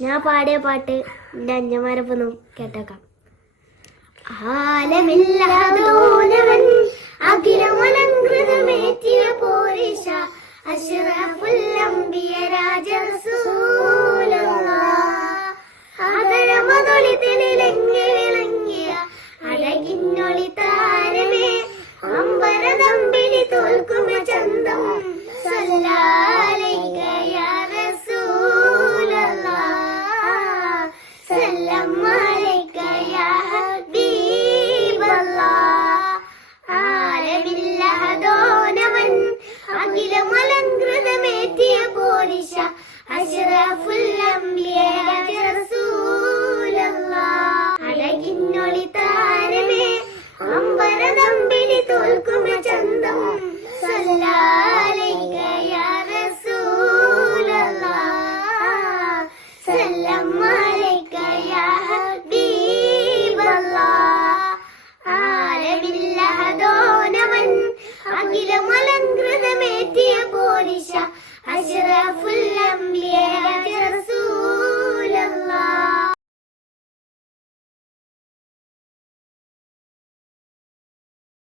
ഞാൻ പാടിയ പാട്ട് എൻ്റെ അഞ്ഞമാരൊപ്പം കേട്ടേക്കാം. ആലമില്ലാതോനവൻ അഖിലമലങ്കൃതമേറ്റിയ പോരിഷ അഷ്റഫുൽ അംബിയ രാജ റസൂലുള്ളാഹ് അതരമതൊളിതലിലെങ്ങിയ അഴകിന്നൊളി താരമേ അമ്പരതമ്പിളി തോൽക്കുമ ചന്തം സല്ലല്ലാഹു യാ റസൂലല്ലാഹ് സല്ലല്ലാഹു യാ ഹബീബല്ലാഹ് ആലമില്ലാതോനവൻ അഖിലമലങ്കൃതമേറ്റിയ പോരിഷ അഷ്റഫുൽ അംബിയ രാജ റസൂലല്ലാഹ് അഴകിന്നൊളി താരമേ അമ്പരതമ്പിളി തോൽക്കുമ ചന്തം സല്ലല്ലാഹു യാ റസൂലല്ലാഹ് സല്ലല്ലാഹു യാ ഹബീബല്ലാഹ് ആലമില്ലാതോനവൻ അഖിലമലങ്കൃതമേറ്റിയ പോരിഷ അഷ്റഫുൽ അംബിയ